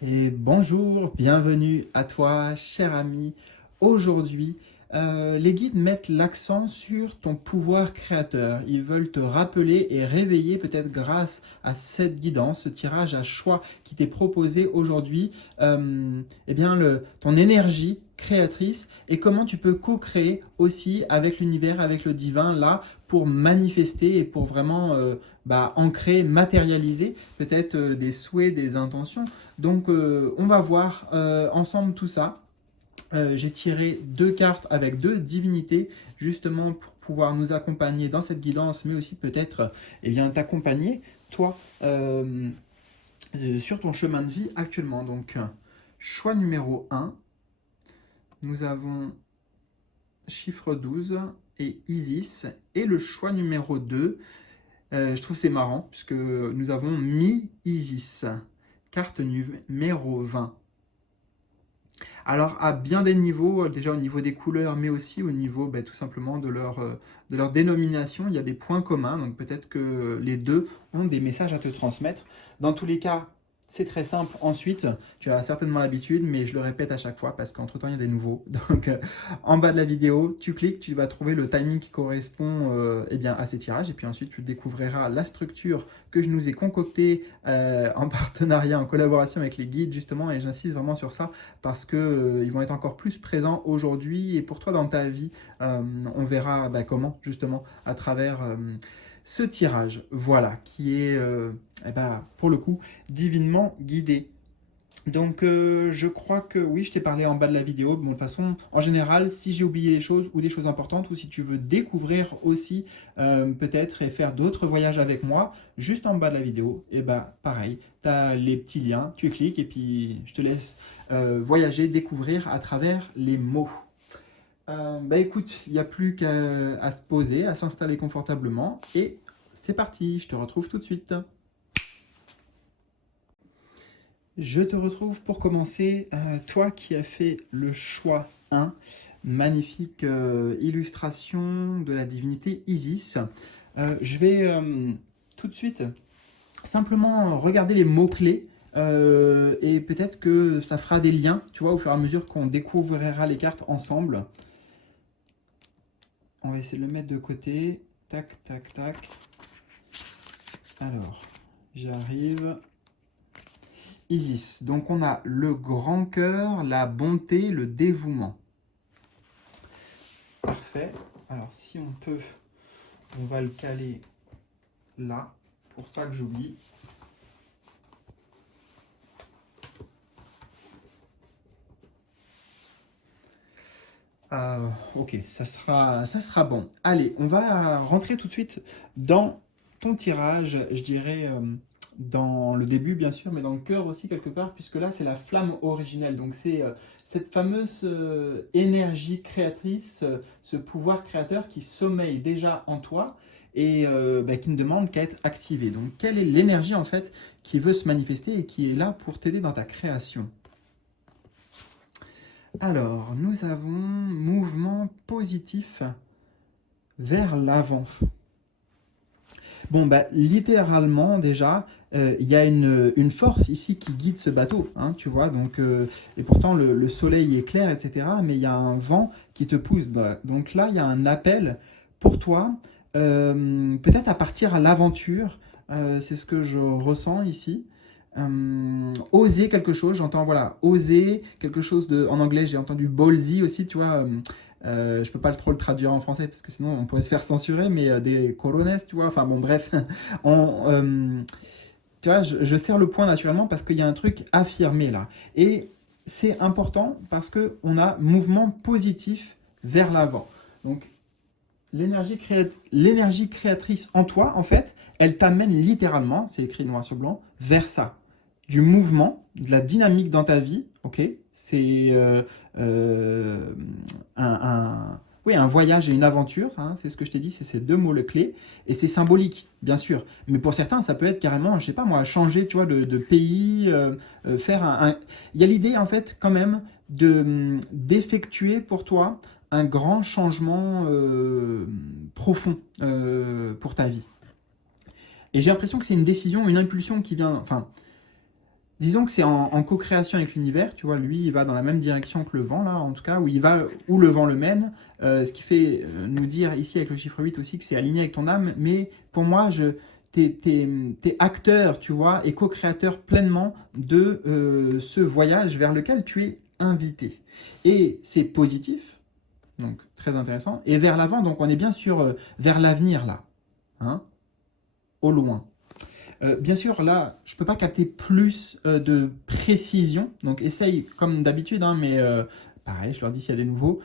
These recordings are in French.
Et bonjour, bienvenue à toi, cher ami. Aujourd'hui, les guides mettent l'accent sur ton pouvoir créateur. Ils veulent te rappeler et réveiller, peut-être grâce à cette guidance, ce tirage à choix qui t'est proposé aujourd'hui, eh bien ton énergie créatrice et comment tu peux co-créer aussi avec l'univers, avec le divin, là, pour manifester et pour vraiment ancrer, matérialiser peut-être des souhaits, des intentions. Donc on va voir ensemble tout ça. J'ai tiré deux cartes avec deux divinités justement pour pouvoir nous accompagner dans cette guidance, mais aussi peut-être t'accompagner toi sur ton chemin de vie actuellement. Donc choix numéro un, nous avons chiffre 12 et Isis. Et le choix numéro 2, je trouve c'est marrant puisque nous avons Mi-Isis, carte numéro 20. Alors à bien des niveaux, déjà au niveau des couleurs, mais aussi au niveau tout simplement de leur dénomination, il y a des points communs, donc peut-être que les deux ont des messages à te transmettre. Dans tous les cas, c'est très simple. Ensuite, tu as certainement l'habitude, mais je le répète à chaque fois parce qu'entre-temps, il y a des nouveaux. Donc en bas de la vidéo, tu cliques, tu vas trouver le timing qui correspond à ces tirages, et puis ensuite tu découvriras la structure que je nous ai concoctée en partenariat, en collaboration avec les guides justement, et j'insiste vraiment sur ça parce que ils vont être encore plus présents aujourd'hui et pour toi dans ta vie. On verra comment justement à travers ce tirage, voilà, qui est pour le coup divinement guidé. Donc je crois que oui, je t'ai parlé en bas de la vidéo. Bon, de toute façon, en général, si j'ai oublié des choses ou des choses importantes, ou si tu veux découvrir aussi peut-être et faire d'autres voyages avec moi, juste en bas de la vidéo, et pareil, tu as les petits liens, tu cliques et puis je te laisse voyager, découvrir à travers les mots. Écoute, il n'y a plus qu'à se poser, à s'installer confortablement et c'est parti, je te retrouve tout de suite. Je te retrouve pour commencer, toi qui as fait le choix 1, magnifique illustration de la divinité Isis. Je vais tout de suite simplement regarder les mots-clés et peut-être que ça fera des liens, tu vois, au fur et à mesure qu'on découvrira les cartes ensemble. On va essayer de le mettre de côté. Tac, tac, tac. Alors, j'arrive. Isis. Donc on a le grand cœur, la bonté, le dévouement. Parfait. Alors si on peut, on va le caler là, pour pas que j'oublie. Ok, ça sera bon. Allez, on va rentrer tout de suite dans ton tirage, je dirais, dans le début bien sûr, mais dans le cœur aussi quelque part, puisque là c'est la flamme originelle. Donc c'est cette fameuse énergie créatrice, ce pouvoir créateur qui sommeille déjà en toi et qui ne demande qu'à être activé. Donc quelle est l'énergie en fait qui veut se manifester et qui est là pour t'aider dans ta création? Alors, nous avons mouvement positif vers l'avant. Bon, littéralement, déjà, il y a une force ici qui guide ce bateau, hein, tu vois, donc, et pourtant le soleil est clair, etc., mais il y a un vent qui te pousse. Donc là, il y a un appel pour toi, peut-être à partir à l'aventure, c'est ce que je ressens ici. Oser quelque chose, j'entends voilà, oser quelque chose de, en anglais j'ai entendu ballsy aussi, tu vois, je peux pas trop le traduire en français parce que sinon on pourrait se faire censurer, mais des corones, tu vois, enfin bon bref, on, tu vois, je serre le point naturellement parce qu'il y a un truc affirmé là, et c'est important parce que on a mouvement positif vers l'avant, donc l'énergie créatrice en toi, en fait, elle t'amène littéralement, c'est écrit noir sur blanc, vers ça. Du mouvement, de la dynamique dans ta vie, ok. C'est oui, un voyage et une aventure, hein, c'est ce que je t'ai dit, c'est ces deux mots-le clés, et c'est symbolique, bien sûr. Mais pour certains, ça peut être carrément, je sais pas moi, changer, tu vois, de pays, faire Il y a l'idée, en fait, quand même, d'effectuer pour toi un grand changement profond pour ta vie. Et j'ai l'impression que c'est une décision, une impulsion qui vient, enfin, disons que c'est en co-création avec l'univers, tu vois, lui, il va dans la même direction que le vent, là, en tout cas, où il va, où le vent le mène, ce qui fait nous dire ici avec le chiffre 8 aussi que c'est aligné avec ton âme, mais pour moi, t'es acteur, tu vois, et co-créateur pleinement de ce voyage vers lequel tu es invité. Et c'est positif, donc très intéressant, et vers l'avant, donc on est bien sûr vers l'avenir, là, hein, au loin. Bien sûr, là, je ne peux pas capter plus de précision, donc essaye comme d'habitude, hein, mais pareil, je leur dis s'il y a des nouveaux,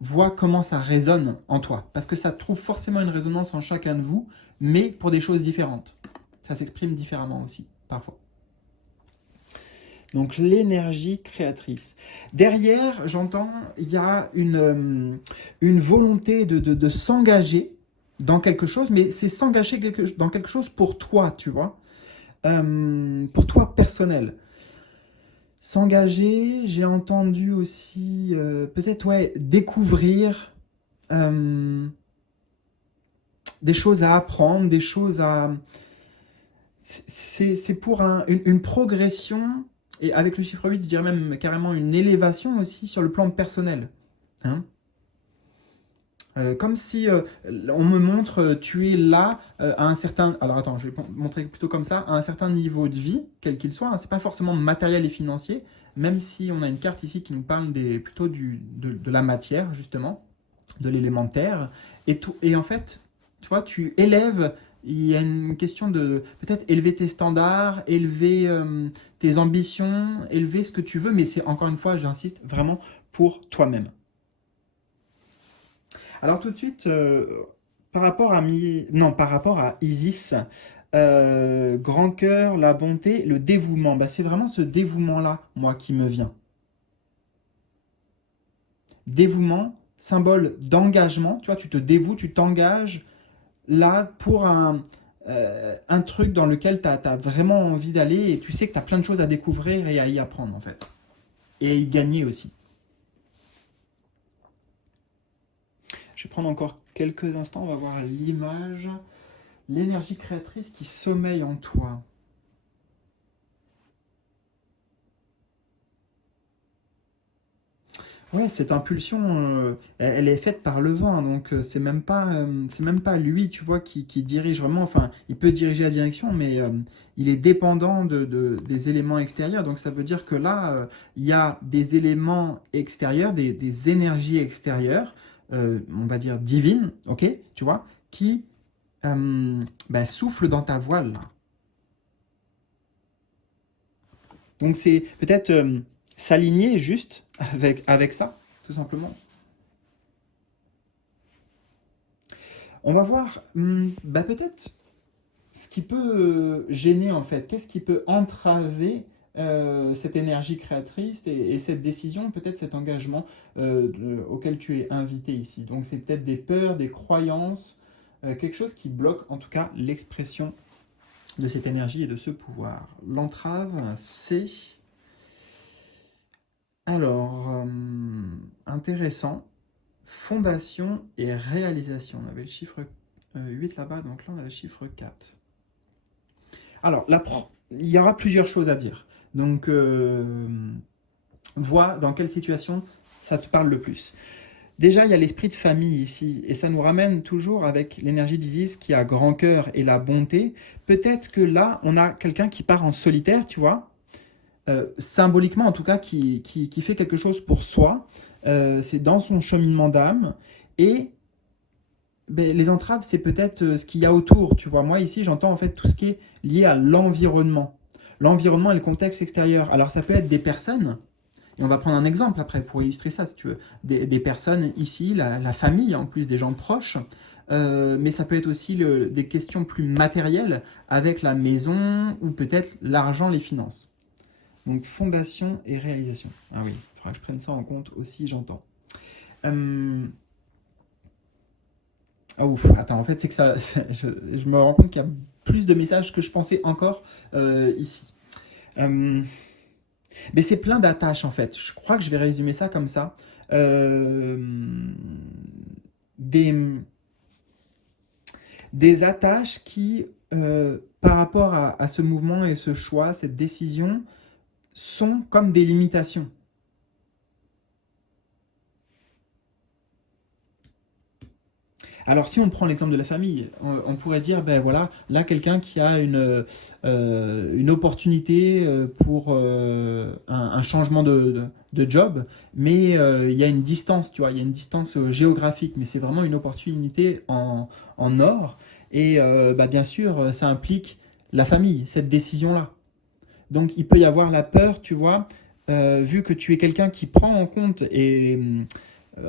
vois comment ça résonne en toi, parce que ça trouve forcément une résonance en chacun de vous, mais pour des choses différentes. Ça s'exprime différemment aussi, parfois. Donc l'énergie créatrice. Derrière, j'entends, il y a une volonté de s'engager dans quelque chose, mais c'est s'engager dans quelque chose pour toi, tu vois, pour toi personnel. S'engager, j'ai entendu aussi, peut-être, ouais, découvrir des choses à apprendre, des choses à... C'est pour une progression, et avec le chiffre 8, je dirais même carrément une élévation aussi sur le plan personnel. Hein. Comme si on me montre, tu es là à un certain... Alors attends, je vais montrer plutôt comme ça, à un certain niveau de vie, quel qu'il soit. Hein, c'est pas forcément matériel et financier, même si on a une carte ici qui nous parle plutôt de la matière, justement, de l'élémentaire. Et en fait, tu vois, tu élèves... Il y a une question de peut-être élever tes standards, élever tes ambitions, élever ce que tu veux, mais c'est encore une fois, j'insiste, vraiment pour toi-même. Alors tout de suite, par rapport à Isis, grand cœur, la bonté, le dévouement. Bah, c'est vraiment ce dévouement-là, moi, qui me vient. Dévouement, symbole d'engagement. Tu vois, tu te dévoues, tu t'engages là pour un truc dans lequel tu as vraiment envie d'aller et tu sais que tu as plein de choses à découvrir et à y apprendre, en fait. Et à y gagner aussi. Je vais prendre encore quelques instants, on va voir l'image. L'énergie créatrice qui sommeille en toi. Ouais, cette impulsion, elle est faite par le vent, donc c'est même pas lui, tu vois, qui dirige vraiment. Enfin, il peut diriger la direction, mais il est dépendant des éléments extérieurs. Donc ça veut dire que là, il y a des éléments extérieurs, des énergies extérieures, on va dire divines, ok, tu vois, qui bah, soufflent dans ta voile, là. Donc c'est peut-être s'aligner juste avec ça, tout simplement. On va voir bah, peut-être ce qui peut gêner en fait. Qu'est-ce qui peut entraver cette énergie créatrice et cette décision, peut-être cet engagement auquel tu es invité ici. Donc c'est peut-être des peurs, des croyances, quelque chose qui bloque en tout cas l'expression de cette énergie et de ce pouvoir. L'entrave, c'est... Alors, intéressant. Fondation et réalisation. On avait le chiffre 8 là-bas, donc là on a le chiffre 4. Alors, il y aura plusieurs choses à dire. Donc, vois dans quelle situation ça te parle le plus. Déjà, il y a l'esprit de famille ici, et ça nous ramène toujours avec l'énergie d'Isis qui a grand cœur et la bonté. Peut-être que là, on a quelqu'un qui part en solitaire, tu vois, symboliquement en tout cas, qui fait quelque chose pour soi. C'est dans son cheminement d'âme. Et ben, les entraves, c'est peut-être ce qu'il y a autour. Tu vois, moi ici, j'entends en fait tout ce qui est lié à l'environnement. L'environnement et le contexte extérieur. Alors ça peut être des personnes, et on va prendre un exemple après pour illustrer ça, si tu veux. Des personnes ici, la famille en plus, des gens proches. Mais ça peut être aussi des questions plus matérielles avec la maison ou peut-être l'argent, les finances. Donc fondation et réalisation. Ah oui, il faudra que je prenne ça en compte aussi, j'entends. Ah ouf, attends, en fait, c'est que ça, je me rends compte qu'il y a plus de messages que je pensais encore ici. Euh, mais c'est plein d'attaches, en fait. Je crois que je vais résumer ça comme ça. Euh, des, des attaches qui par rapport à ce mouvement et ce choix, cette décision, sont comme des limitations. Alors, si on prend l'exemple de la famille, on pourrait dire, ben voilà, là, quelqu'un qui a une opportunité pour un changement de job, mais il y a une distance, tu vois, il y a une distance géographique, mais c'est vraiment une opportunité en or. Et bah, bien sûr, ça implique la famille, cette décision-là. Donc, il peut y avoir la peur, tu vois, vu que tu es quelqu'un qui prend en compte et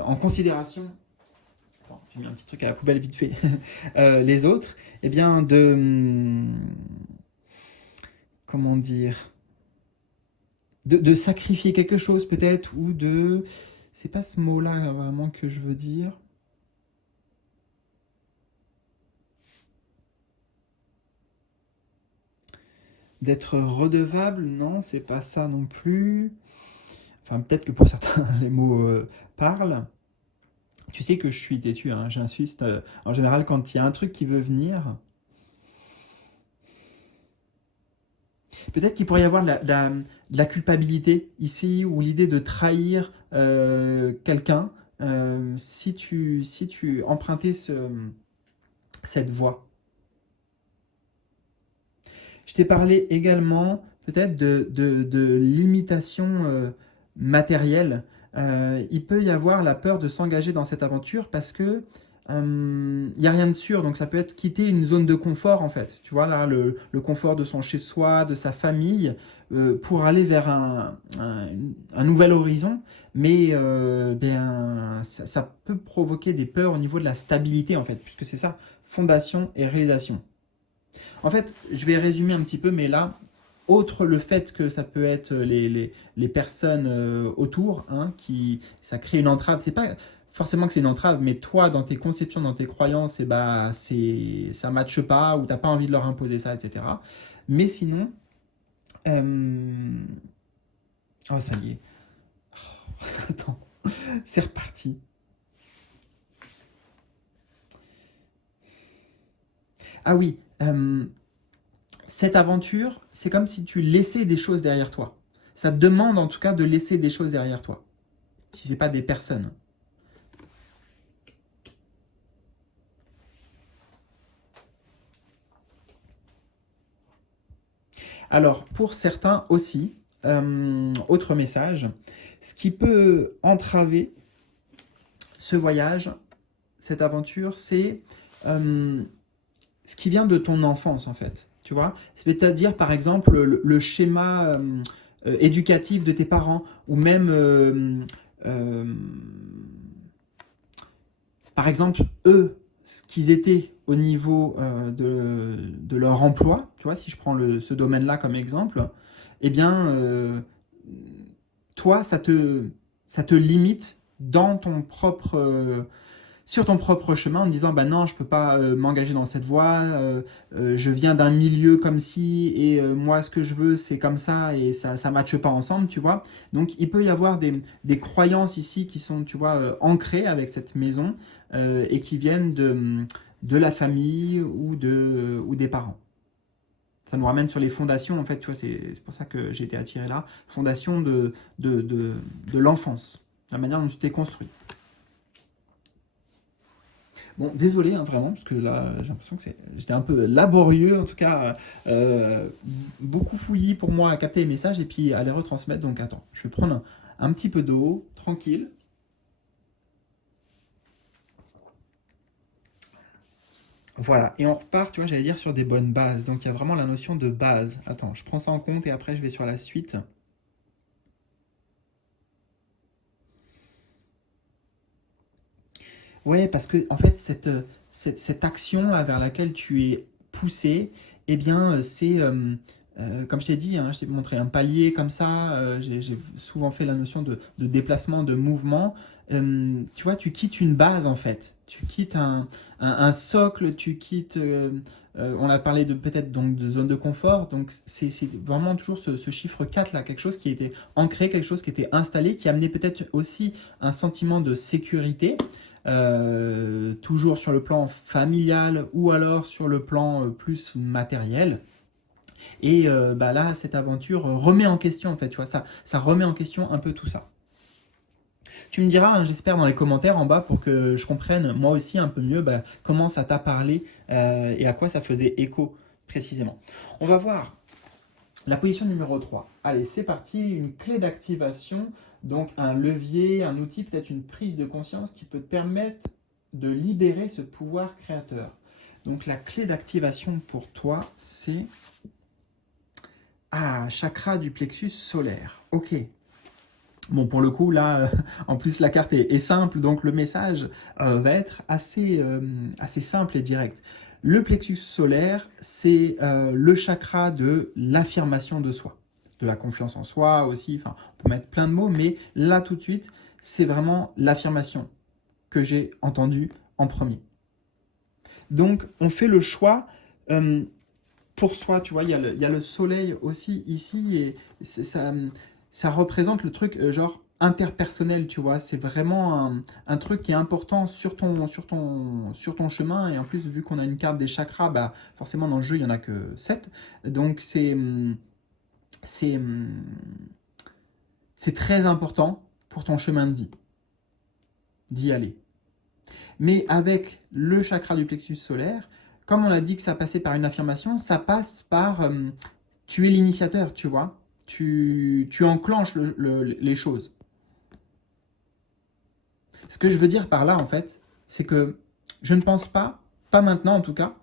en considération. Attends, j'ai mis un petit truc à la poubelle vite fait. Les autres, eh bien, comment dire, de sacrifier quelque chose peut-être, ou de, c'est pas ce mot-là vraiment que je veux dire. D'être redevable, non, c'est pas ça non plus. Enfin, peut-être que pour certains, les mots parlent. Tu sais que je suis têtu, hein, j'insiste. En général, quand il y a un truc qui veut venir, peut-être qu'il pourrait y avoir de la culpabilité ici, ou l'idée de trahir quelqu'un si tu empruntais cette voie. Je t'ai parlé également peut-être de limitation matérielle. Il peut y avoir la peur de s'engager dans cette aventure parce que il n'y a rien de sûr, donc ça peut être quitter une zone de confort en fait. Tu vois là, le confort de son chez-soi, de sa famille, pour aller vers un nouvel horizon, mais ça peut provoquer des peurs au niveau de la stabilité en fait, puisque c'est ça, fondation et réalisation. En fait, je vais résumer un petit peu, mais là, autre le fait que ça peut être les personnes autour, hein, ça crée une entrave. C'est pas forcément que c'est une entrave, mais toi, dans tes conceptions, dans tes croyances, et bah, ça ne matche pas, ou tu n'as pas envie de leur imposer ça, etc. Mais sinon, oh, ça y est. Oh, attends, c'est reparti. Ah oui, cette aventure, c'est comme si tu laissais des choses derrière toi. Ça te demande en tout cas de laisser des choses derrière toi. Si ce n'est pas des personnes. Alors, pour certains aussi, autre message, ce qui peut entraver ce voyage, cette aventure, c'est ce qui vient de ton enfance en fait. Tu vois, c'est-à-dire par exemple le schéma éducatif de tes parents, ou même par exemple eux, ce qu'ils étaient au niveau de leur emploi. Tu vois, si je prends ce domaine-là comme exemple, eh bien toi ça te limite dans ton propre sur ton propre chemin, en disant bah non, je peux pas m'engager dans cette voie, je viens d'un milieu comme ci, et moi ce que je veux c'est comme ça, et ça matche pas ensemble, tu vois. Donc il peut y avoir des croyances ici qui sont, tu vois, ancrées avec cette maison, et qui viennent de la famille, ou des parents. Ça nous ramène sur les fondations, en fait, tu vois, c'est pour ça que j'ai été attiré là, fondation de l'enfance, la manière dont tu t'es construit. Bon, désolé, hein, vraiment, parce que là, j'ai l'impression que j'étais un peu laborieux, en tout cas, beaucoup fouillis pour moi à capter les messages et puis à les retransmettre. Donc attends, je vais prendre un petit peu d'eau, tranquille. Voilà, et on repart, tu vois, j'allais dire sur des bonnes bases. Donc il y a vraiment la notion de base. Attends, je prends ça en compte et après je vais sur la suite. Ouais, parce que en fait, cette action-là vers laquelle tu es poussé, eh bien, c'est, comme je t'ai dit, hein, je t'ai montré un palier comme ça, j'ai souvent fait la notion de déplacement, de mouvement. Tu vois, tu quittes une base en fait. Tu quittes un socle, tu quittes. On a parlé de peut-être donc de zone de confort, donc c'est vraiment toujours ce chiffre 4 là, quelque chose qui était ancré, quelque chose qui était installé, qui amenait peut-être aussi un sentiment de sécurité. toujours sur le plan familial ou alors sur le plan plus matériel. Et là, cette aventure remet en question, en fait, tu vois, ça remet en question un peu tout ça. Tu me diras, hein, j'espère, dans les commentaires en bas pour que je comprenne moi aussi un peu mieux comment ça t'a parlé et à quoi ça faisait écho précisément. On va voir la position numéro 3. Allez, c'est parti, une clé d'activation, donc un levier, un outil, peut-être une prise de conscience qui peut te permettre de libérer ce pouvoir créateur. Donc la clé d'activation pour toi, c'est chakra du plexus solaire. Ok. Bon, pour le coup, là, en plus, la carte est simple, donc le message va être assez simple et direct. Le plexus solaire, c'est le chakra de l'affirmation de soi, de la confiance en soi aussi, enfin, on peut mettre plein de mots, mais là, tout de suite, c'est vraiment l'affirmation que j'ai entendue en premier. Donc, on fait le choix pour soi, tu vois, il y a le soleil aussi ici, et ça représente le truc genre interpersonnel, tu vois, c'est vraiment un truc qui est important sur ton chemin, et en plus, vu qu'on a une carte des chakras, forcément dans le jeu, il n'y en a que 7, donc c'est très important pour ton chemin de vie, d'y aller. Mais avec le chakra du plexus solaire, comme on a dit que ça passait par une affirmation, ça passe par tu es l'initiateur, tu vois. Tu enclenches les choses. Ce que je veux dire par là, en fait, c'est que je ne pense pas maintenant en tout cas,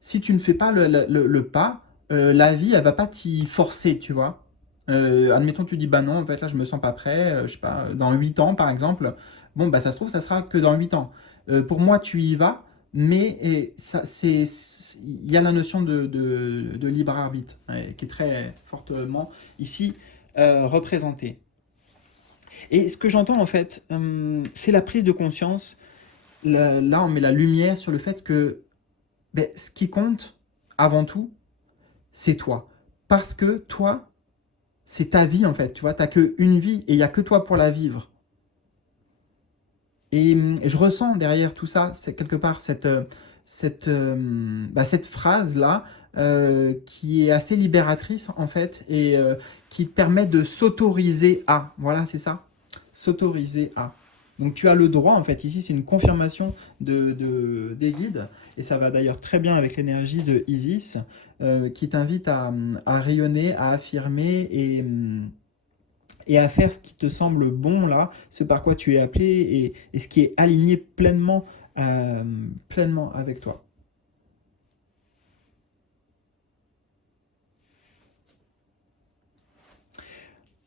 si tu ne fais pas le pas, la vie, elle va pas t'y forcer, tu vois. Admettons, tu dis, bah non, en fait, là, je me sens pas prêt, je sais pas, dans 8 ans, par exemple. Bon, ça se trouve, ça sera que dans 8 ans. Pour moi, tu y vas, mais il y a la notion de libre arbitre, qui est très fortement ici représentée. Et ce que j'entends, en fait, c'est la prise de conscience. Là, on met la lumière sur le fait que ce qui compte, avant tout, c'est toi. Parce que toi, c'est ta vie, en fait. Tu vois, tu n'as qu'une vie et il n'y a que toi pour la vivre. Et je ressens derrière tout ça, c'est quelque part cette phrase-là qui est assez libératrice, en fait, et qui te permet de s'autoriser à. Voilà, c'est ça. S'autoriser à. Donc tu as le droit, en fait, ici c'est une confirmation des guides, et ça va d'ailleurs très bien avec l'énergie de Isis, qui t'invite à rayonner, à affirmer et à faire ce qui te semble bon là, ce par quoi tu es appelé et ce qui est aligné pleinement avec toi.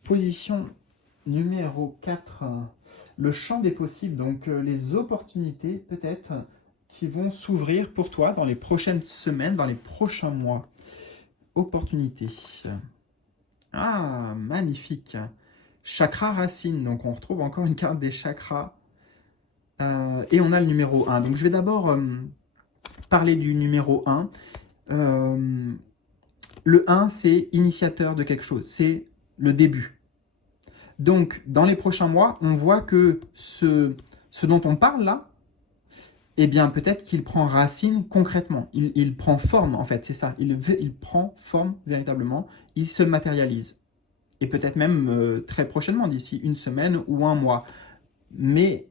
Position numéro 4, le champ des possibles, donc les opportunités peut-être qui vont s'ouvrir pour toi dans les prochaines semaines, dans les prochains mois. Opportunités. Ah, magnifique. Chakra racine, donc on retrouve encore une carte des chakras. Et on a le numéro 1. Donc je vais d'abord parler du numéro 1. Le 1, c'est initiateur de quelque chose, c'est le début. Donc, dans les prochains mois, on voit que ce dont on parle là, eh bien, peut-être qu'il prend racine concrètement. Il prend forme, en fait, c'est ça. Il prend forme véritablement, il se matérialise. Et peut-être même très prochainement, d'ici une semaine ou un mois. Mais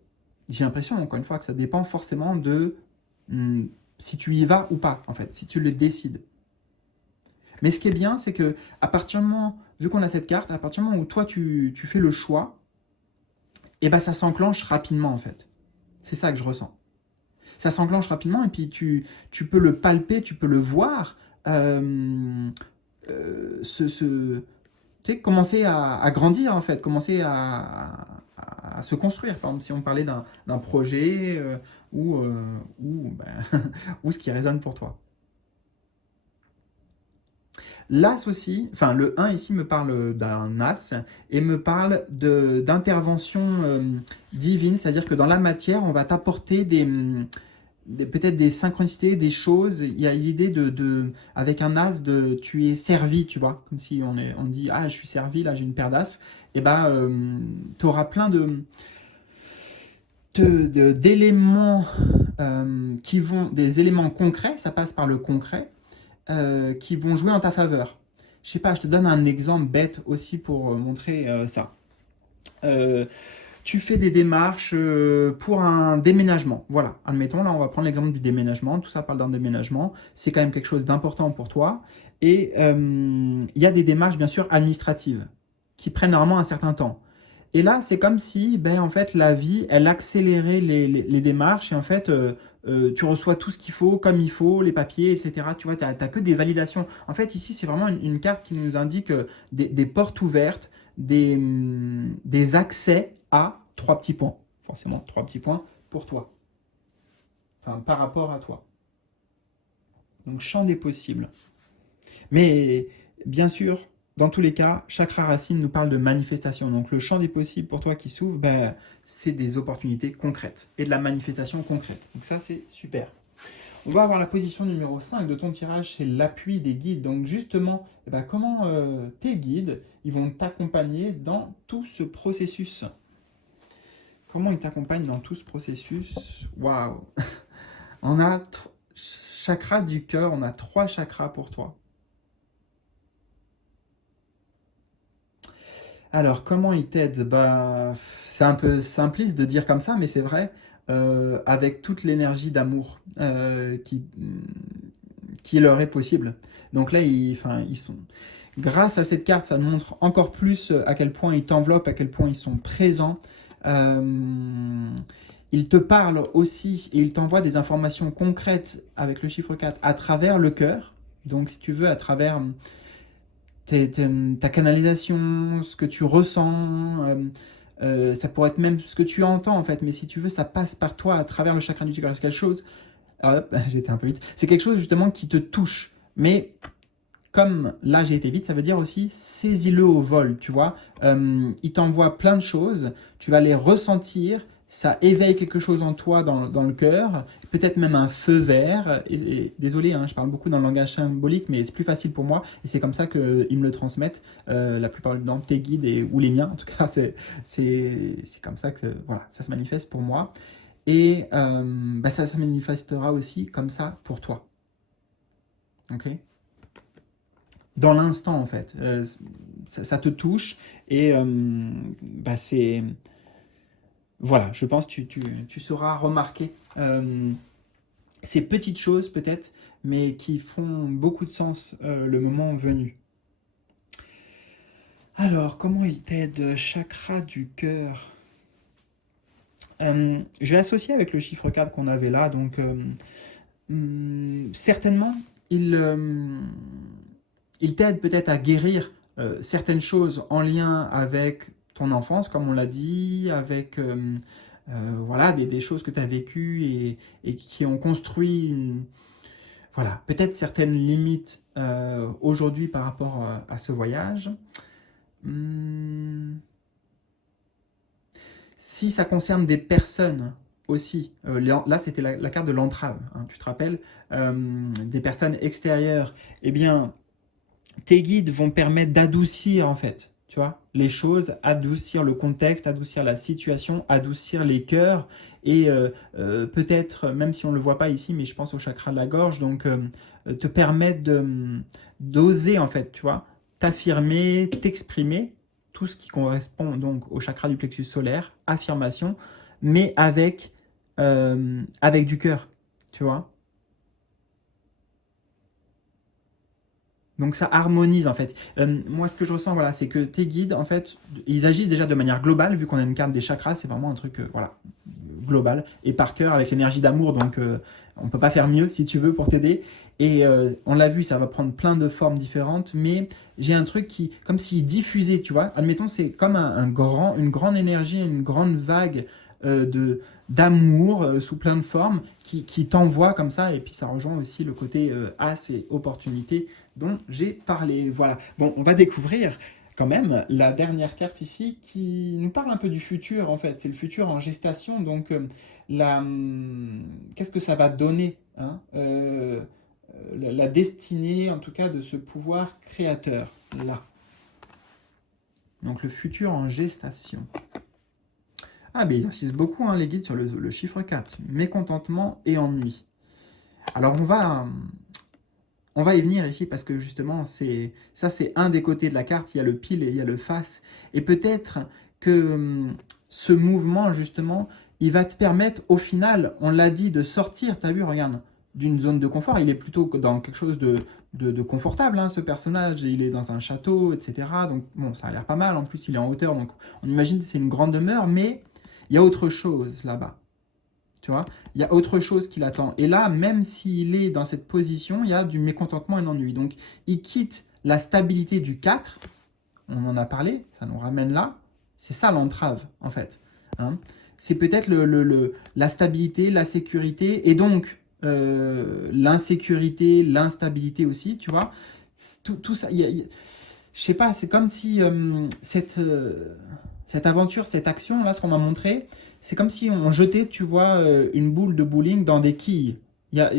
j'ai l'impression, encore une fois, que ça dépend forcément de si tu y vas ou pas, en fait, si tu le décides. Mais ce qui est bien, c'est que à partir du moment, vu qu'on a cette carte, à partir du moment où toi tu fais le choix, et ça s'enclenche rapidement en fait. C'est ça que je ressens. Ça s'enclenche rapidement et puis tu peux le palper, tu peux le voir, commencer à grandir en fait, commencer à se construire. Par exemple, si on parlait d'un projet ou ce qui résonne pour toi. L'as aussi, enfin le 1 ici me parle d'un as et me parle d'intervention divine, c'est-à-dire que dans la matière, on va t'apporter peut-être des synchronicités, des choses. Il y a l'idée avec un as, tu es servi, tu vois, comme si on dit, ah je suis servi, là j'ai une paire d'as, et tu auras plein d'éléments des éléments concrets, ça passe par le concret, qui vont jouer en ta faveur. Je sais pas, je te donne un exemple bête aussi pour montrer ça. Tu fais des démarches pour un déménagement. Voilà, admettons, là on va prendre l'exemple du déménagement, tout ça parle d'un déménagement, c'est quand même quelque chose d'important pour toi. Et il y a des démarches bien sûr administratives qui prennent normalement un certain temps. Et là, c'est comme si, ben, en fait, la vie, elle accélérait les démarches et en fait, tu reçois tout ce qu'il faut, comme il faut, les papiers, etc. Tu vois, tu n'as que des validations. En fait, ici, c'est vraiment une carte qui nous indique des portes ouvertes, des accès à 3 petits points. Forcément, 3 petits points pour toi. Enfin, par rapport à toi. Donc, champ des possibles. Mais bien sûr, dans tous les cas, chakra racine nous parle de manifestation. Donc le champ des possibles pour toi qui s'ouvre, ben, c'est des opportunités concrètes et de la manifestation concrète. Donc ça, c'est super. On va avoir la position numéro 5 de ton tirage, c'est l'appui des guides. Donc justement, eh ben, comment tes guides, ils vont t'accompagner dans tout ce processus. Comment ils t'accompagnent dans tout ce processus? Waouh. On a chakra du cœur, on a 3 chakras pour toi. Alors, comment il t'aide? Bah, c'est un peu simpliste de dire comme ça, mais c'est vrai, avec toute l'énergie d'amour qui leur est possible. Donc là, ils sont... Grâce à cette carte, ça montre encore plus à quel point ils t'enveloppent, à quel point ils sont présents. Ils te parlent aussi et ils t'envoient des informations concrètes avec le chiffre 4 à travers le cœur. Donc, si tu veux, à travers ta canalisation, ce que tu ressens, ça pourrait être même ce que tu entends en fait, mais si tu veux, ça passe par toi à travers le chakra du cœur. C'est quelque chose, hop, j'ai été un peu vite, c'est quelque chose justement qui te touche, mais comme là j'ai été vite, ça veut dire aussi saisis-le au vol, tu vois. Il t'envoie plein de choses, tu vas les ressentir, ça éveille quelque chose en toi dans le cœur, peut-être même un feu vert. Désolé, hein, je parle beaucoup dans le langage symbolique, mais c'est plus facile pour moi et c'est comme ça qu'ils me le transmettent la plupart du temps, tes guides ou les miens. En tout cas, c'est comme ça que voilà, ça se manifeste pour moi. Et bah, ça se manifestera aussi comme ça pour toi. Ok? Dans l'instant en fait. Ça te touche et bah, c'est... Voilà, je pense que tu sauras remarquer ces petites choses peut-être, mais qui font beaucoup de sens le moment venu. Alors, comment il t'aide? Chakra du cœur. Je vais associer avec le chiffre 4 qu'on avait là, donc certainement, il t'aide peut-être à guérir certaines choses en lien avec ton enfance, comme on l'a dit, avec voilà, des choses que tu as vécues et qui ont construit voilà, peut-être certaines limites aujourd'hui par rapport à ce voyage. Si ça concerne des personnes aussi, là c'était la carte de l'entrave, hein, tu te rappelles, des personnes extérieures, eh bien, tes guides vont permettre d'adoucir en fait, tu vois, les choses, adoucir le contexte, adoucir la situation, adoucir les cœurs et peut-être, même si on ne le voit pas ici, mais je pense au chakra de la gorge, donc te permettre d'oser en fait, tu vois, t'affirmer, t'exprimer, tout ce qui correspond donc au chakra du plexus solaire, affirmation, mais avec du cœur, tu vois. Donc ça harmonise en fait. Moi ce que je ressens, voilà, c'est que tes guides, en fait, ils agissent déjà de manière globale, vu qu'on a une carte des chakras, c'est vraiment un truc voilà, global, et par cœur avec l'énergie d'amour, donc on ne peut pas faire mieux si tu veux pour t'aider. Et on l'a vu, ça va prendre plein de formes différentes, mais j'ai un truc qui, comme s'il diffusait, tu vois, admettons c'est comme une grande énergie, une grande vague d'amour sous plein de formes qui t'envoie comme ça, et puis ça rejoint aussi le côté as et opportunité dont j'ai parlé. Voilà. Bon, on va découvrir quand même la dernière carte ici qui nous parle un peu du futur en fait. C'est le futur en gestation. Donc, qu'est-ce que ça va donner hein la destinée en tout cas de ce pouvoir créateur là. Donc le futur en gestation. Ah, mais ils insistent beaucoup, hein, les guides, sur le chiffre 4. Mécontentement et ennui. Alors, on va y venir ici parce que justement, ça c'est un des côtés de la carte, il y a le pile et il y a le face. Et peut-être que ce mouvement, justement, il va te permettre au final, on l'a dit, de sortir, tu as vu, regarde, d'une zone de confort. Il est plutôt dans quelque chose de confortable, hein, ce personnage, il est dans un château, etc. Donc bon, ça a l'air pas mal, en plus il est en hauteur, donc on imagine que c'est une grande demeure, mais il y a autre chose là-bas. Tu vois, il y a autre chose qui l'attend. Et là, même s'il est dans cette position, il y a du mécontentement et de l'ennui. Donc, il quitte la stabilité du 4. On en a parlé, ça nous ramène là. C'est ça l'entrave, en fait. Hein, c'est peut-être la stabilité, la sécurité, et donc l'insécurité, l'instabilité aussi, tu vois. Tout ça, je sais pas, c'est comme si cette aventure, cette action, là, ce qu'on m'a montré, c'est comme si on jetait, tu vois, une boule de bowling dans des quilles.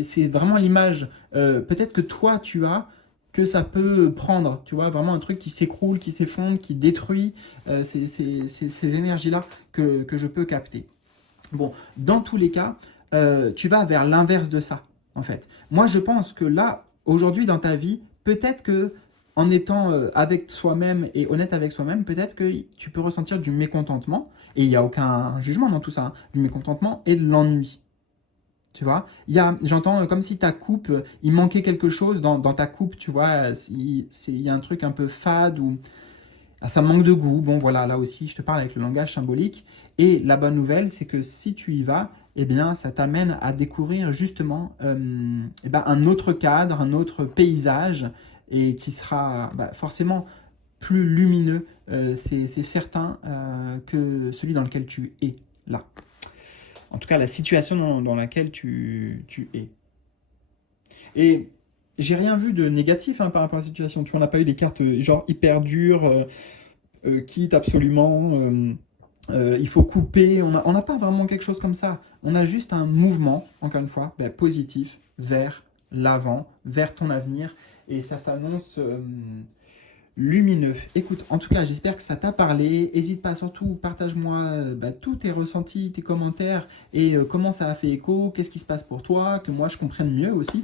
C'est vraiment l'image, peut-être que toi, tu as, que ça peut prendre, tu vois, vraiment un truc qui s'écroule, qui s'effondre, qui détruit, ces énergies-là que je peux capter. Bon, dans tous les cas, tu vas vers l'inverse de ça, en fait. Moi, je pense que là, aujourd'hui, dans ta vie, peut-être que en étant avec soi-même et honnête avec soi-même, peut-être que tu peux ressentir du mécontentement, et il n'y a aucun jugement dans tout ça, hein, du mécontentement et de l'ennui. Tu vois, j'entends comme si ta coupe, il manquait quelque chose dans ta coupe, tu vois, il y a un truc un peu fade ou ça manque de goût. Bon, voilà, là aussi, je te parle avec le langage symbolique. Et la bonne nouvelle, c'est que si tu y vas, eh bien, ça t'amène à découvrir justement eh ben, un autre cadre, un autre paysage, et qui sera forcément plus lumineux, c'est certain, que celui dans lequel tu es là. En tout cas, la situation dans laquelle tu es. Et j'ai rien vu de négatif, hein, par rapport à la situation. Tu vois, on n'a pas eu des cartes genre hyper dures, quitte absolument, il faut couper. On n'a pas vraiment quelque chose comme ça. On a juste un mouvement, encore une fois, positif, vers l'avant, vers ton avenir. Et ça s'annonce lumineux. Écoute, en tout cas, j'espère que ça t'a parlé. N'hésite pas, surtout, partage-moi tous tes ressentis, tes commentaires et comment ça a fait écho, qu'est-ce qui se passe pour toi, que moi je comprenne mieux aussi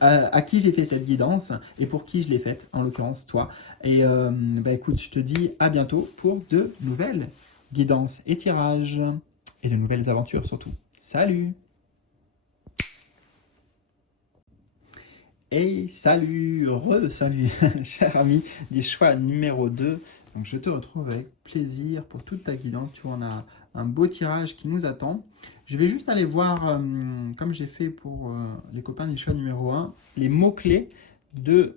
à qui j'ai fait cette guidance et pour qui je l'ai faite, en l'occurrence toi. Et écoute, je te dis à bientôt pour de nouvelles guidances et tirages et de nouvelles aventures surtout. Salut! Et salut, salut, cher ami du choix numéro 2. Donc je te retrouve avec plaisir pour toute ta guidance. Tu vois, on a un beau tirage qui nous attend. Je vais juste aller voir, comme j'ai fait pour les copains du choix numéro 1, les mots-clés de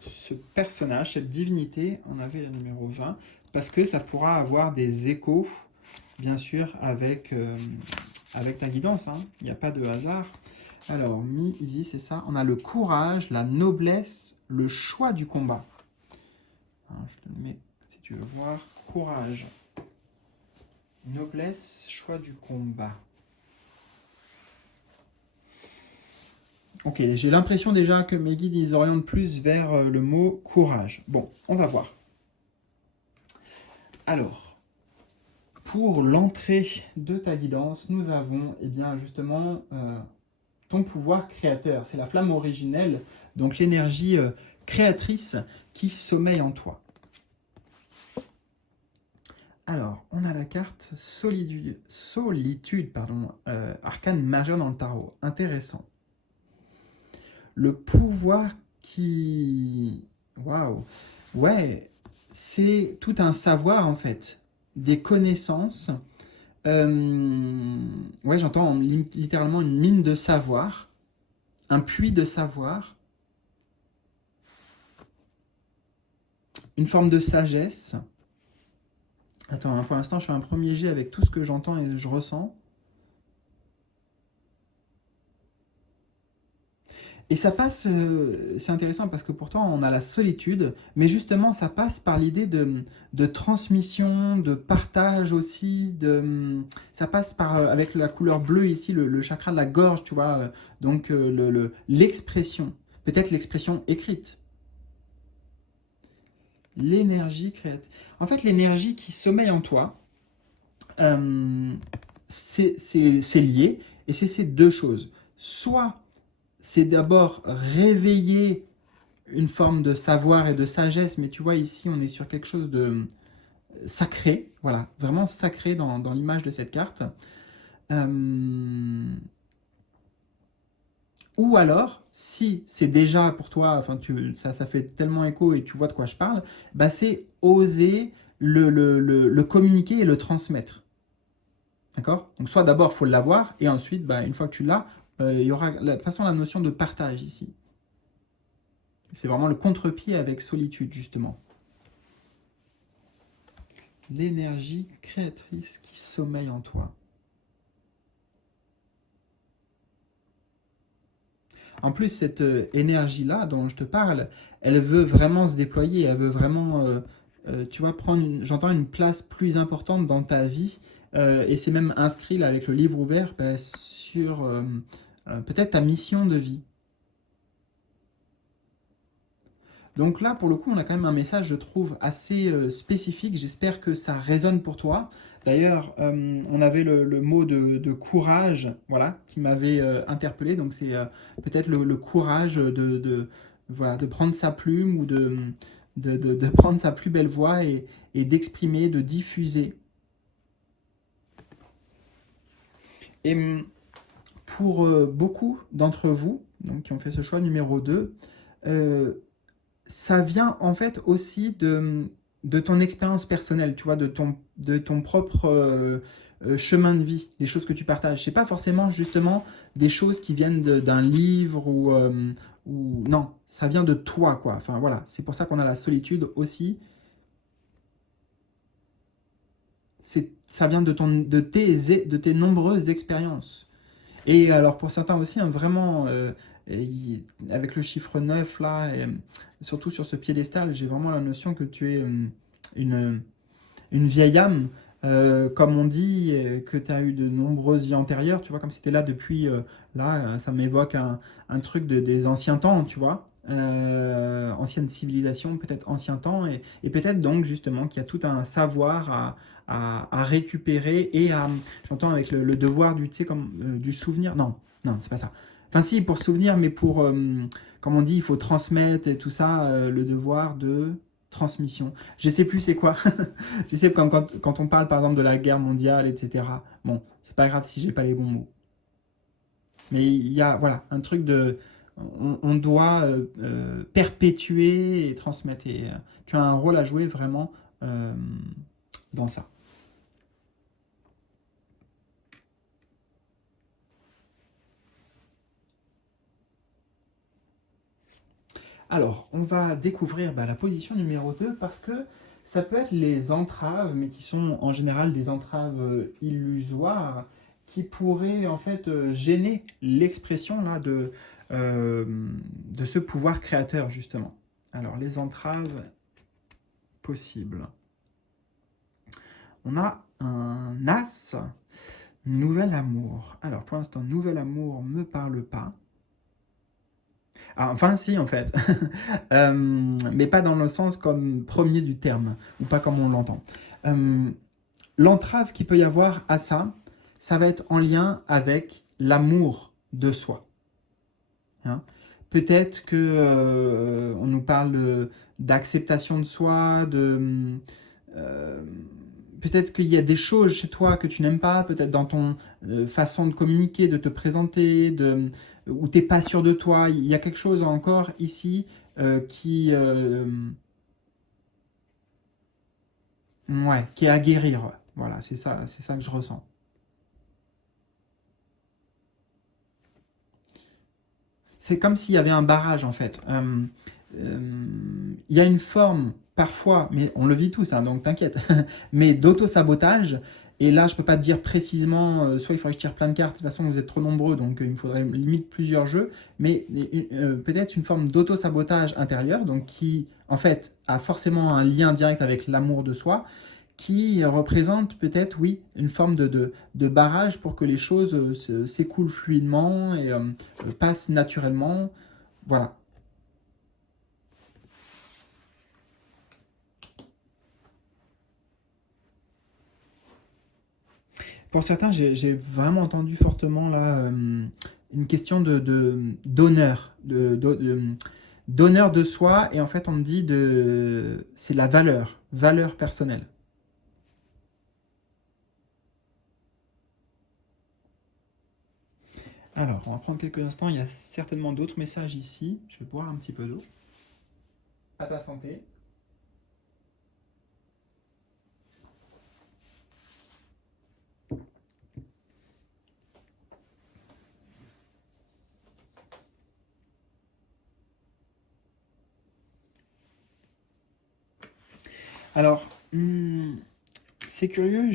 ce personnage, cette divinité. On avait le numéro 20, parce que ça pourra avoir des échos, bien sûr, avec ta guidance. Hein. Il n'y a pas de hasard. Alors, Mi-Easy, c'est ça. On a le courage, la noblesse, le choix du combat. Alors, je te le mets, si tu veux voir. Courage, noblesse, choix du combat. Ok, j'ai l'impression déjà que mes guides, ils orientent plus vers le mot courage. Bon, on va voir. Alors, pour l'entrée de ta guidance, nous avons, eh bien, justement... ton pouvoir créateur, c'est la flamme originelle, donc l'énergie créatrice qui sommeille en toi. Alors, on a la carte solitude, arcane majeure dans le tarot. Intéressant. Le pouvoir qui... Waouh! Ouais, c'est tout un savoir en fait, des connaissances. Ouais, j'entends littéralement une mine de savoir, un puits de savoir, une forme de sagesse. Attends, pour l'instant, je fais un premier jet avec tout ce que j'entends et je ressens. Et ça passe, c'est intéressant parce que pourtant on a la solitude, mais justement ça passe par l'idée de transmission, de partage aussi, ça passe par, avec la couleur bleue ici, le chakra de la gorge, tu vois, donc l'expression, peut-être l'expression écrite. L'énergie créative. En fait, l'énergie qui sommeille en toi, c'est lié, et c'est ces deux choses. Soit c'est d'abord réveiller une forme de savoir et de sagesse, mais tu vois ici on est sur quelque chose de sacré, voilà, vraiment sacré dans l'image de cette carte. Ou alors, si c'est déjà pour toi, enfin ça fait tellement écho et tu vois de quoi je parle, bah c'est oser le communiquer et le transmettre. D'accord? Donc soit d'abord il faut l'avoir et ensuite, bah, une fois que tu l'as, il y aura de toute façon la notion de partage ici. C'est vraiment le contre-pied avec solitude justement. L'énergie créatrice qui sommeille en toi. En plus, cette énergie-là dont je te parle, elle veut vraiment se déployer, elle veut vraiment, tu vois, j'entends une place plus importante dans ta vie, et c'est même inscrit là avec le livre ouvert bah, sur peut-être ta mission de vie. Donc là, pour le coup, on a quand même un message, je trouve, assez spécifique. J'espère que ça résonne pour toi. D'ailleurs, on avait le mot de courage, voilà, qui m'avait interpellé. Donc c'est peut-être le courage voilà, de prendre sa plume ou de prendre sa plus belle voix et d'exprimer, de diffuser. Et pour beaucoup d'entre vous, donc, qui ont fait ce choix numéro 2, ça vient en fait aussi de ton expérience personnelle, tu vois, de ton propre chemin de vie, les choses que tu partages. C'est pas forcément justement des choses qui viennent d'un livre ou non, ça vient de toi, quoi. Enfin voilà, c'est pour ça qu'on a la solitude aussi. Ça vient de tes nombreuses expériences. Et alors pour certains aussi, hein, vraiment, avec le chiffre 9 là, et, surtout sur ce piédestal, j'ai vraiment la notion que tu es une, une vieille âme, comme on dit, que tu as eu de nombreuses vies antérieures, tu vois, comme c'était là depuis, là, ça m'évoque un truc des anciens temps, tu vois. Ancienne civilisation, peut-être ancien temps, et peut-être donc justement qu'il y a tout un savoir à récupérer et à, j'entends avec le devoir du, tu sais, comme, du souvenir, non, non, c'est pas ça. Enfin si, pour souvenir, mais pour, comme on dit, il faut transmettre et tout ça, le devoir de transmission. Je sais plus c'est quoi. Tu sais, comme quand on parle par exemple de la guerre mondiale, etc. Bon, c'est pas grave si j'ai pas les bons mots. Mais il y a, voilà, un truc de. On doit perpétuer et transmettre. Et, tu as un rôle à jouer vraiment euh, dans ça. Alors, on va découvrir bah, la position numéro 2 parce que ça peut être les entraves, mais qui sont en général des entraves illusoires qui pourraient en fait gêner l'expression là euh, de ce pouvoir créateur justement. Alors, les entraves possibles. On a un as, nouvel amour. Alors, pour l'instant, nouvel amour ne me parle pas. Ah, enfin, si, en fait. Mais pas dans le sens comme premier du terme, ou pas comme on l'entend. Euh, L'entrave qu'il peut y avoir à ça, ça va être en lien avec l'amour de soi. Hein. Peut-être que on nous parle d'acceptation de soi, euh, peut-être qu'il y a des choses chez toi que tu n'aimes pas, peut-être dans ton façon de communiquer, de te présenter, où tu n'es pas sûr de toi. Il y a quelque chose encore ici ouais, qui est à guérir. Voilà, c'est ça que je ressens. C'est comme s'il y avait un barrage en fait. Il y a une forme parfois, mais on le vit tous, hein, donc t'inquiète, mais d'auto-sabotage. Et là, je peux pas te dire précisément, soit il faudrait que je tire plein de cartes, de toute façon vous êtes trop nombreux, donc il me faudrait limite plusieurs jeux, mais peut-être une forme d'auto-sabotage intérieur, donc qui en fait a forcément un lien direct avec l'amour de soi, qui représente peut-être, oui, une forme de barrage pour que les choses s'écoulent fluidement et passent naturellement. Voilà. pour certains, j'ai vraiment entendu fortement là une question d'honneur, d'honneur de soi, et en fait on me dit c'est la valeur personnelle. Alors, on va prendre quelques instants, il y a certainement d'autres messages ici. Je vais boire un petit peu d'eau. À ta santé. Alors, c'est curieux,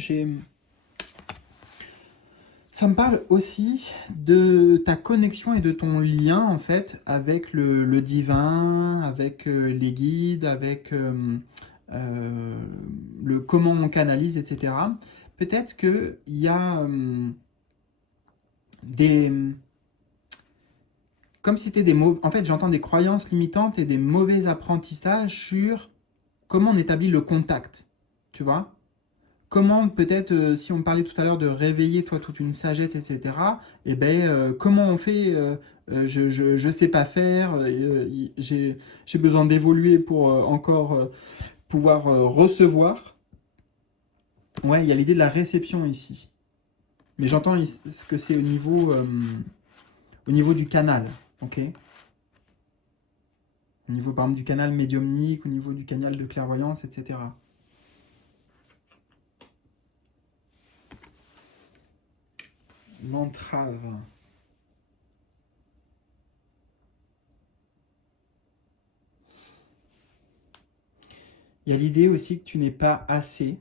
ça me parle aussi de ta connexion et de ton lien en fait avec le divin, avec les guides, avec euh, le comment on canalise, etc. Peut-être qu'il y a des... Comme si c'était des mots... En fait, j'entends des croyances limitantes et des mauvais apprentissages sur comment on établit le contact, tu vois. Comment peut-être, si on parlait tout à l'heure de réveiller toi toute une sagesse, etc., eh ben, comment on fait je sais pas faire, j'ai besoin d'évoluer pour encore pouvoir recevoir. Ouais, il y a l'idée de la réception ici. Mais j'entends ce que c'est au niveau du canal, ok. Au niveau par exemple du canal médiumnique, au niveau du canal de clairvoyance, etc. L'entrave. Il y a l'idée aussi que tu n'es pas assez.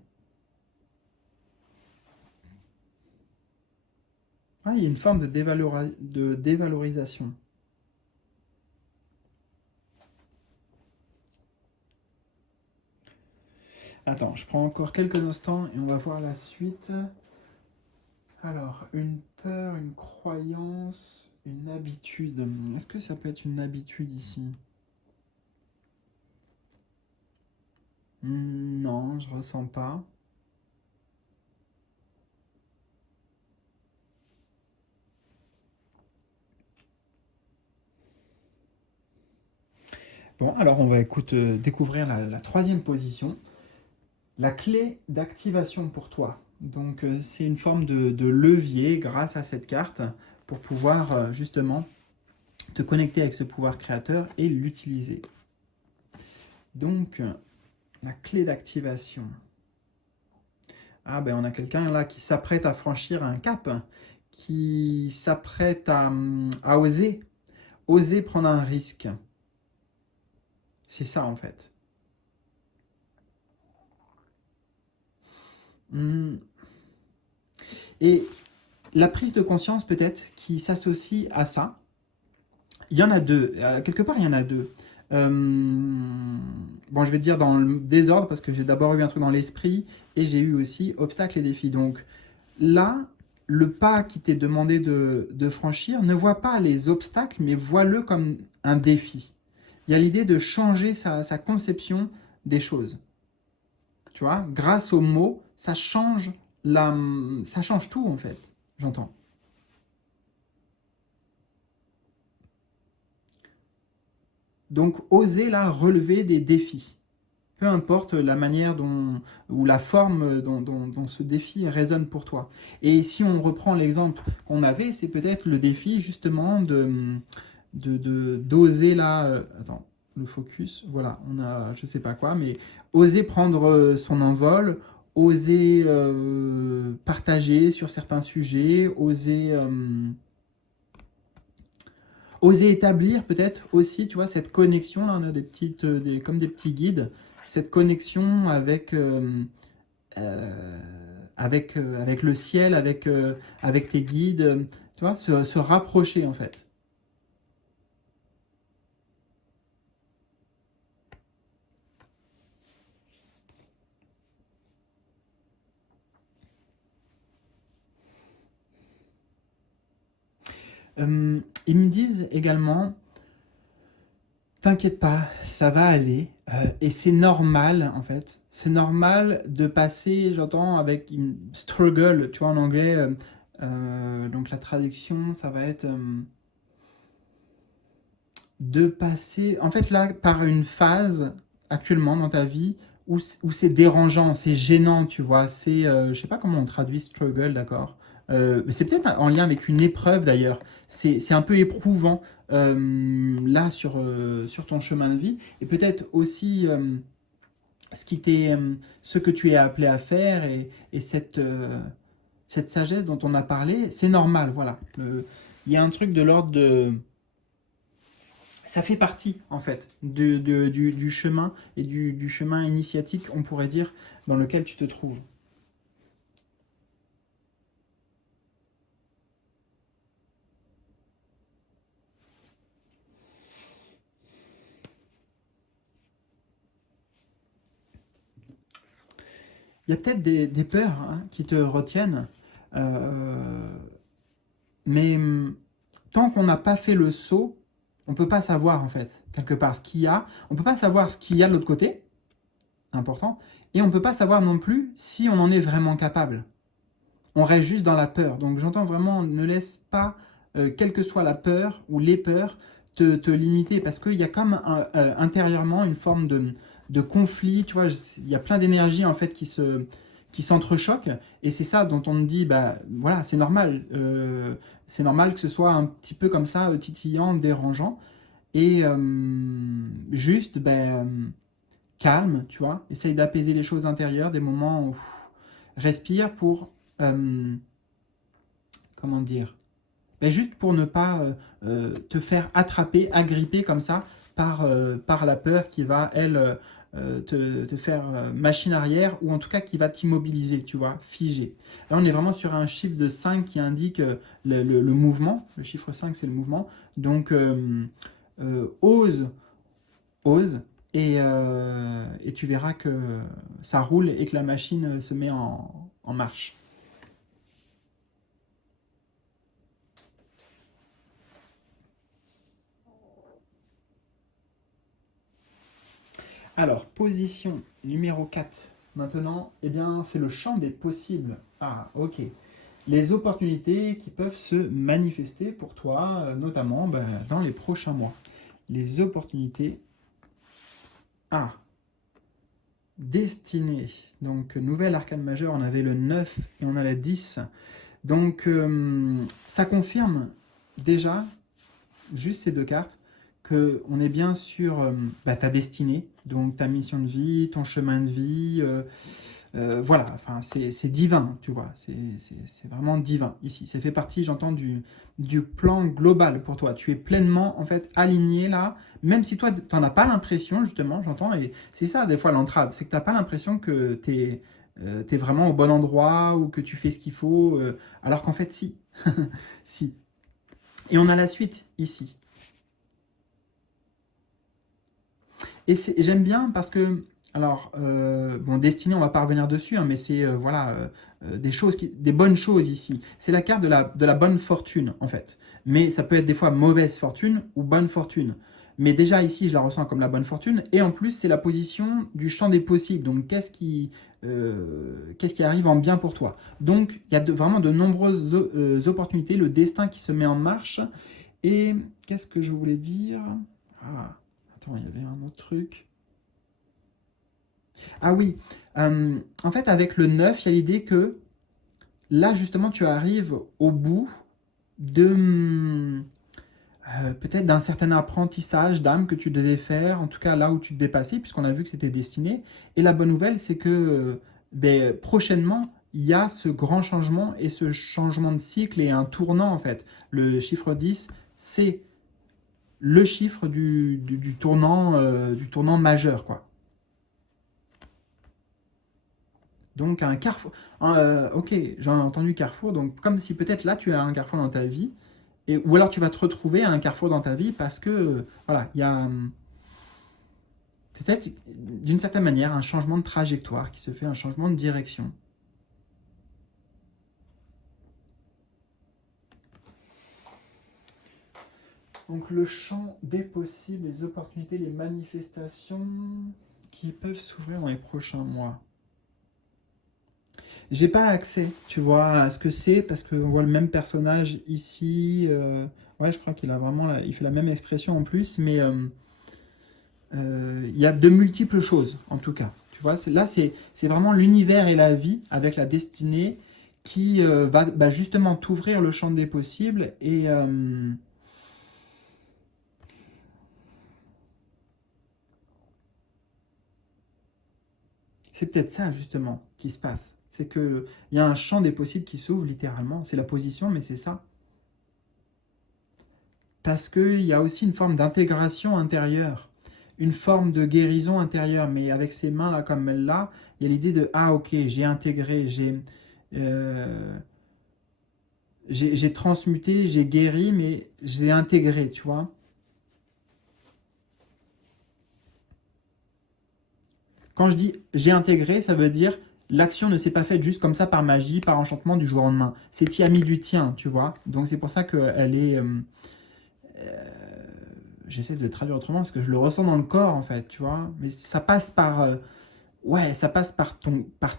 Ah, il y a une forme de dévalorisation. Attends, je prends encore quelques instants et on va voir la suite. Alors, une peur, une croyance, une habitude. Est-ce que ça peut être une habitude ici? Non, je ressens pas. Bon, alors on va découvrir la troisième position. La clé d'activation pour toi. Donc, c'est une forme de levier grâce à cette carte pour pouvoir justement te connecter avec ce pouvoir créateur et l'utiliser. Donc, la clé d'activation. Ah ben on a quelqu'un là qui s'apprête à franchir un cap, qui s'apprête à oser prendre un risque. C'est ça en fait. Hmm. Et la prise de conscience peut-être qui s'associe à ça, il y en a deux. Quelque part, il y en a deux. Euh, bon, je vais te dire dans le désordre parce que j'ai d'abord eu un truc dans l'esprit et j'ai eu aussi obstacles et défis. Donc là, le pas qui t'est demandé de franchir, ne vois pas les obstacles, mais vois-le comme un défi. Il y a l'idée de changer sa conception des choses. Tu vois, grâce aux mots, ça change tout en fait. J'entends. Donc, oser là relever des défis. Peu importe la manière ou la forme dont ce défi résonne pour toi. Et si on reprend l'exemple qu'on avait, c'est peut-être le défi justement d'oser là. Attends, le focus, voilà, on a je sais pas quoi, mais oser prendre son envol, oser partager sur certains sujets, oser établir peut-être aussi, tu vois, cette connexion, là on a comme des petits guides, cette connexion avec le ciel, avec tes guides, tu vois, se rapprocher en fait. Ils me disent également T'inquiète pas, ça va aller. Et c'est normal, en fait. C'est normal de passer, j'entends, avec une struggle, tu vois, en anglais. Donc la traduction, ça va être de passer, en fait, là, par une phase actuellement dans ta vie où c'est dérangeant, c'est gênant, tu vois. C'est, je sais pas comment on traduit struggle, d'accord. Mais c'est peut-être en lien avec une épreuve d'ailleurs. C'est un peu éprouvant là sur ton chemin de vie. Et peut-être aussi ce que tu es appelé à faire et cette sagesse dont on a parlé, c'est normal, voilà. Il y a un truc de l'ordre de ça fait partie en fait du chemin et du chemin initiatique, on pourrait dire, dans lequel tu te trouves. Il y a peut-être des peurs hein, qui te retiennent, euh, mais tant qu'on n'a pas fait le saut, on ne peut pas savoir en fait, quelque part, ce qu'il y a. On ne peut pas savoir ce qu'il y a de l'autre côté, important, et on ne peut pas savoir non plus si on en est vraiment capable. On reste juste dans la peur. Donc j'entends vraiment, ne laisse pas, quelle que soit la peur ou les peurs, te limiter parce qu'il y a comme intérieurement une forme de conflit, tu vois, il y a plein d'énergies en fait qui s'entrechoquent et c'est ça dont on te dit, bah voilà, c'est normal que ce soit un petit peu comme ça, titillant, dérangeant et juste, calme, tu vois, essaye d'apaiser les choses intérieures, des moments où respire pour euh, comment dire, juste pour ne pas te faire attraper, agripper comme ça par la peur qui va, elle, te faire machine arrière ou en tout cas qui va t'immobiliser, tu vois, figé. Là, on est vraiment sur un chiffre de 5 qui indique le mouvement. Le chiffre 5 c'est le mouvement. Donc, ose, ose. Et tu verras que ça roule et que la machine se met en marche. Alors, position numéro 4. Maintenant, eh bien, c'est le champ des possibles. Ah, ok. Les opportunités qui peuvent se manifester pour toi, notamment dans les prochains mois. Les opportunités. Ah, destinée. Donc, nouvelle arcane majeure, on avait le 9 et on a la 10. Donc, ça confirme déjà, juste ces deux cartes, qu'on est bien sur ta destinée, donc ta mission de vie, ton chemin de vie. Voilà, enfin, c'est divin, tu vois. C'est vraiment divin ici. Ça fait partie, j'entends, du plan global pour toi. Tu es pleinement, en fait, aligné là, même si toi, tu n'en as pas l'impression, justement, j'entends. Et c'est ça, des fois, l'entrave. C'est que tu n'as pas l'impression que tu es vraiment au bon endroit ou que tu fais ce qu'il faut, alors qu'en fait, si. Si. Et on a la suite ici. Et j'aime bien parce que, alors, bon, Destinée, on va pas revenir dessus, hein, mais c'est voilà, des choses, des bonnes choses ici. C'est la carte de la bonne fortune, en fait. Mais ça peut être des fois mauvaise fortune ou bonne fortune. Mais déjà ici, je la ressens comme la bonne fortune. Et en plus, c'est la position du champ des possibles. Donc, qu'est-ce qui arrive en bien pour toi? Donc, il y a vraiment de nombreuses opportunités, le destin qui se met en marche. Et qu'est-ce que je voulais dire? Ah. Attends, il y avait un autre truc. Ah oui, en fait, avec le 9, il y a l'idée que là, justement, tu arrives au bout de peut-être d'un certain apprentissage d'âme que tu devais faire, en tout cas là où tu devais passer, puisqu'on a vu que c'était destiné. Et la bonne nouvelle, c'est que prochainement, il y a ce grand changement et ce changement de cycle et un tournant, en fait. Le chiffre 10, c'est le chiffre du tournant majeur, quoi. Donc un carrefour. Ok, j'ai entendu carrefour. Donc comme si peut-être là tu as un carrefour dans ta vie, ou alors tu vas te retrouver à un carrefour dans ta vie parce que voilà, il y a peut-être d'une certaine manière un changement de trajectoire qui se fait, un changement de direction. Donc le champ des possibles, les opportunités, les manifestations qui peuvent s'ouvrir dans les prochains mois. J'ai pas accès, tu vois, à ce que c'est parce qu'on voit le même personnage ici. Ouais, je crois qu'il a vraiment, il fait la même expression en plus, mais il y a de multiples choses en tout cas. Tu vois, là c'est vraiment l'univers et la vie avec la destinée qui va justement t'ouvrir le champ des possibles et c'est peut-être ça justement qui se passe. C'est que il y a un champ des possibles qui s'ouvre littéralement. C'est la position, mais c'est ça. Parce qu'il y a aussi une forme d'intégration intérieure, une forme de guérison intérieure. Mais avec ces mains-là comme elle-là, il y a l'idée de ah ok, j'ai intégré, euh, j'ai transmuté, j'ai guéri, mais j'ai intégré, tu vois. Quand je dis j'ai intégré, ça veut dire l'action ne s'est pas faite juste comme ça par magie, par enchantement du jour au lendemain. C'est tu y as mis du tien, tu vois. Donc c'est pour ça qu'elle est... j'essaie de le traduire autrement parce que je le ressens dans le corps en fait, tu vois. Mais ça passe par... ouais, ça passe par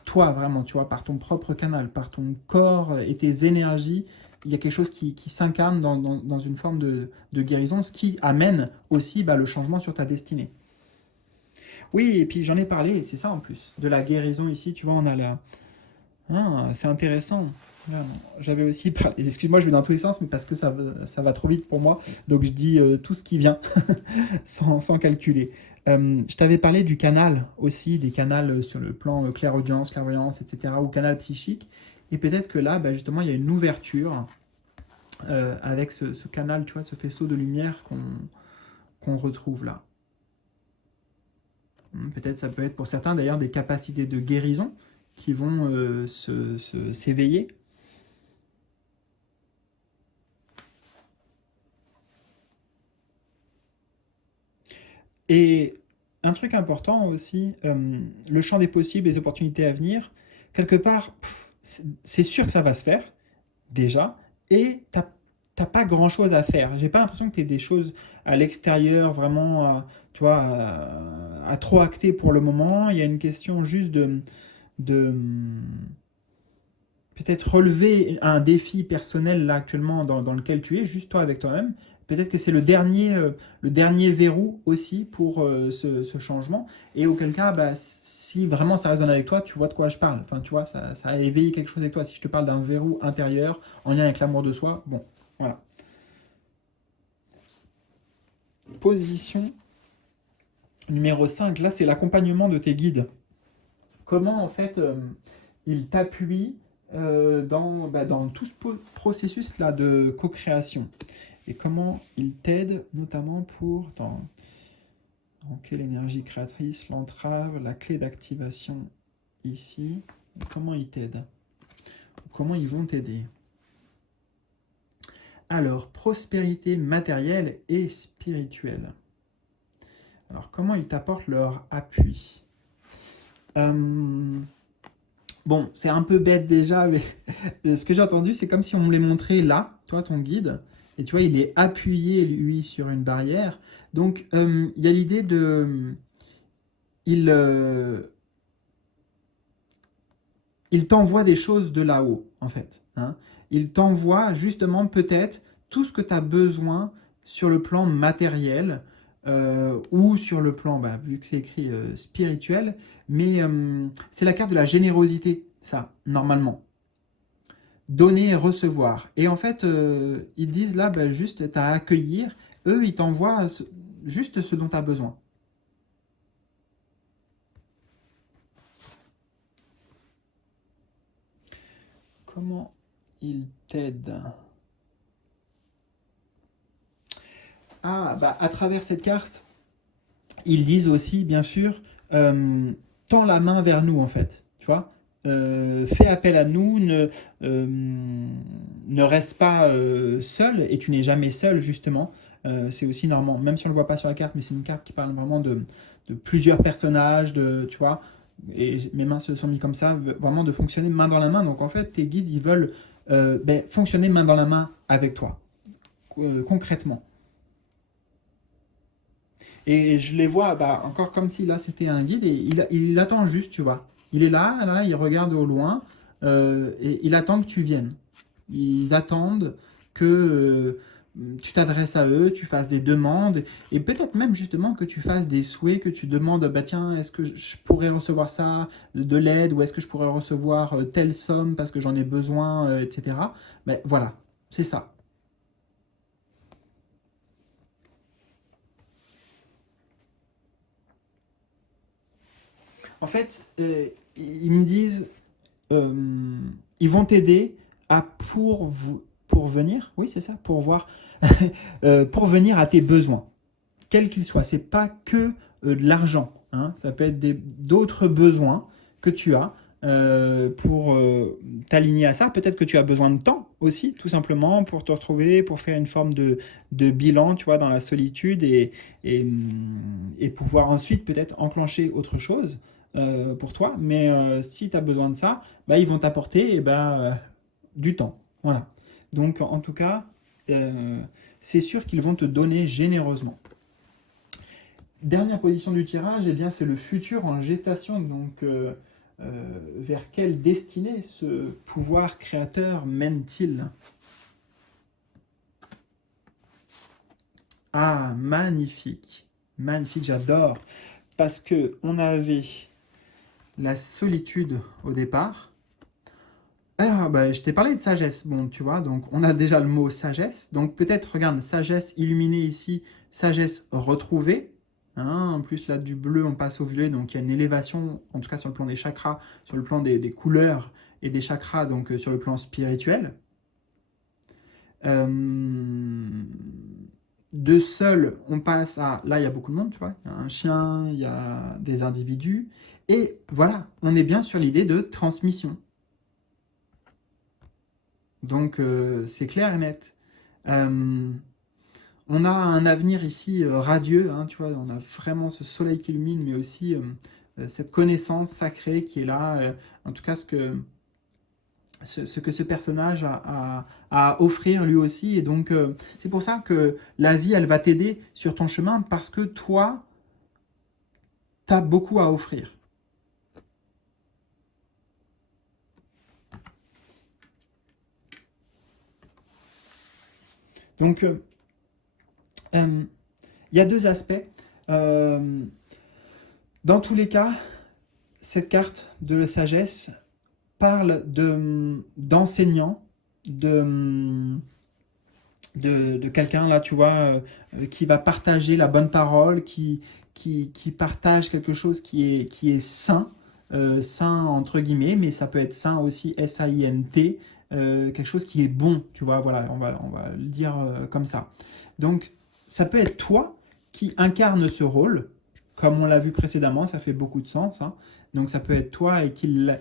toi vraiment, tu vois, par ton propre canal, par ton corps et tes énergies. Il y a quelque chose qui s'incarne dans une forme de guérison, ce qui amène aussi le changement sur ta destinée. Oui, et puis j'en ai parlé, c'est ça en plus, de la guérison ici, tu vois, on a la... Ah, c'est intéressant. Voilà, j'avais aussi parlé, excuse-moi, je vais dans tous les sens, mais parce que ça va trop vite pour moi, donc je dis tout ce qui vient, sans calculer. Je t'avais parlé du canal aussi, des canals sur le plan clairaudience, clairvoyance, etc., ou canal psychique, et peut-être que là, justement, il y a une ouverture avec ce canal, tu vois, ce faisceau de lumière qu'on retrouve là. Peut-être ça peut être pour certains d'ailleurs des capacités de guérison qui vont s'éveiller. Et un truc important aussi, le champ des possibles, les opportunités à venir, quelque part, c'est sûr que ça va se faire, déjà, et t'as pas grand-chose à faire. J'ai pas l'impression que tu aies des choses à l'extérieur, vraiment, tu vois, à trop acter pour le moment. Il y a une question juste de peut-être relever un défi personnel là actuellement dans lequel tu es, juste toi avec toi-même. Peut-être que c'est le dernier verrou aussi pour ce changement. Et auquel cas, si vraiment ça résonne avec toi, tu vois de quoi je parle. Enfin, tu vois, ça a éveillé quelque chose avec toi. Si je te parle d'un verrou intérieur en lien avec l'amour de soi, bon, voilà. Position numéro 5, là, c'est l'accompagnement de tes guides. Comment, en fait, ils t'appuient dans tout ce processus-là de co-création. Et comment ils t'aident, notamment dans quelle énergie créatrice, l'entrave, la clé d'activation ici. Comment ils t'aident? Comment ils vont t'aider? Alors, prospérité matérielle et spirituelle. Alors, comment ils t'apportent leur appui? Bon, c'est un peu bête déjà, mais ce que j'ai entendu, c'est comme si on me les montrait là, toi, ton guide, et tu vois, il est appuyé, lui, sur une barrière. Donc, il y a l'idée de... Il, il t'envoie des choses de là-haut, en fait. Hein. Il t'envoie justement peut-être tout ce que tu as besoin sur le plan matériel ou sur le plan, vu que c'est écrit spirituel, mais c'est la carte de la générosité, ça, normalement. Donner et recevoir. Et en fait, ils disent là, juste, tu as à accueillir. Eux, ils t'envoient juste ce dont tu as besoin. Comment ils t'aident? Ah, à travers cette carte, ils disent aussi, bien sûr, tends la main vers nous, en fait. Tu vois, fais appel à nous, ne reste pas seul, et tu n'es jamais seul, justement. C'est aussi normalement, même si on ne le voit pas sur la carte, mais c'est une carte qui parle vraiment de plusieurs personnages, tu vois, et mes mains se sont mis comme ça, vraiment de fonctionner main dans la main. Donc en fait, tes guides, ils veulent fonctionner main dans la main avec toi, concrètement. Et je les vois, bah, encore comme si là c'était un guide, et il attend juste, tu vois. Il est là, il regarde au loin, et il attend que tu viennes. Ils attendent que tu t'adresses à eux, tu fasses des demandes, et peut-être même justement que tu fasses des souhaits, que tu demandes, bah tiens, est-ce que je pourrais recevoir ça, de l'aide, ou est-ce que je pourrais recevoir telle somme parce que j'en ai besoin, etc. Mais voilà, c'est ça. En fait, ils me disent, euh, ils vont t'aider à pourvenir, oui c'est ça, pourvoir, pourvenir à tes besoins, quels qu'ils soient. C'est pas que de l'argent, hein. Ça peut être d'autres besoins que tu as pour t'aligner à ça. Peut-être que tu as besoin de temps aussi, tout simplement, pour te retrouver, pour faire une forme de bilan, tu vois, dans la solitude et pouvoir ensuite peut-être enclencher autre chose pour toi. Mais si tu as besoin de ça, bah, ils vont t'apporter du temps. Voilà. Donc, en tout cas, c'est sûr qu'ils vont te donner généreusement. Dernière position du tirage, eh bien, c'est le futur en gestation. Donc, vers quelle destinée ce pouvoir créateur mène-t-il? Ah, magnifique. Magnifique, j'adore. Parce que on avait la solitude au départ. Ah, bah, je t'ai parlé de sagesse. Bon, tu vois, donc on a déjà le mot sagesse. Donc peut-être, regarde, sagesse illuminée ici, sagesse retrouvée. Hein, en plus, là, du bleu, on passe au violet. Donc il y a une élévation, en tout cas sur le plan des chakras, sur le plan des couleurs et des chakras, donc sur le plan spirituel. De seul, on passe à... Là, il y a beaucoup de monde, tu vois. Il y a un chien, il y a des individus. Et voilà, on est bien sur l'idée de transmission. Donc, c'est clair et net. On a un avenir ici radieux, hein, tu vois, on a vraiment ce soleil qui illumine, mais aussi cette connaissance sacrée qui est là, en tout cas ce que ce personnage a à offrir lui aussi. Et donc, c'est pour ça que la vie, elle va t'aider sur ton chemin, parce que toi, tu as beaucoup à offrir. Donc, il y a deux aspects. Euh, dans tous les cas, cette carte de la sagesse parle d'enseignant, de quelqu'un, là, tu vois, qui va partager la bonne parole, qui partage quelque chose qui est sain, sain entre guillemets, mais ça peut être sain aussi, S-A-I-N-T, quelque chose qui est bon, tu vois, voilà, on va le dire comme ça. Donc, ça peut être toi qui incarne ce rôle, comme on l'a vu précédemment, ça fait beaucoup de sens, hein. Donc, ça peut être toi et il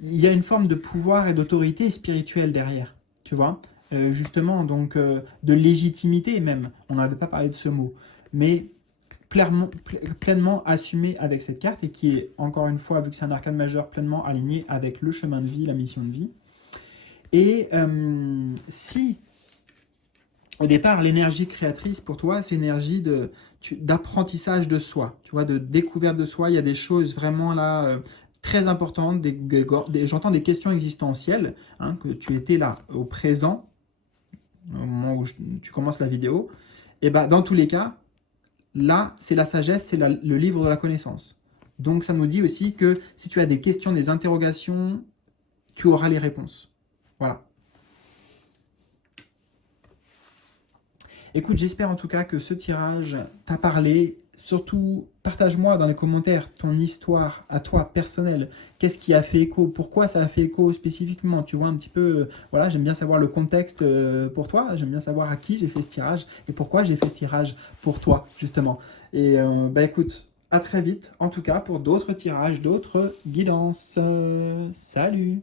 y a une forme de pouvoir et d'autorité spirituelle derrière, tu vois. Justement, donc de légitimité même, on n'avait pas parlé de ce mot, mais pleinement assumé avec cette carte, et qui est, encore une fois, vu que c'est un arcane majeur, pleinement aligné avec le chemin de vie, la mission de vie. Et si, au départ, l'énergie créatrice pour toi, c'est l'énergie d'apprentissage de soi, tu vois, de découverte de soi, il y a des choses vraiment là très importantes, j'entends des questions existentielles, hein, que tu étais là au présent, au moment où tu commences la vidéo, et ben dans tous les cas, là, c'est la sagesse, c'est le livre de la connaissance. Donc ça nous dit aussi que si tu as des questions, des interrogations, tu auras les réponses. Voilà. Écoute, j'espère en tout cas que ce tirage t'a parlé. Surtout, partage-moi dans les commentaires ton histoire à toi, personnelle. Qu'est-ce qui a fait écho? Pourquoi ça a fait écho spécifiquement? Tu vois un petit peu, voilà, j'aime bien savoir le contexte pour toi. J'aime bien savoir à qui j'ai fait ce tirage et pourquoi j'ai fait ce tirage pour toi, justement. Et bah écoute, à très vite, en tout cas, pour d'autres tirages, d'autres guidances. Salut!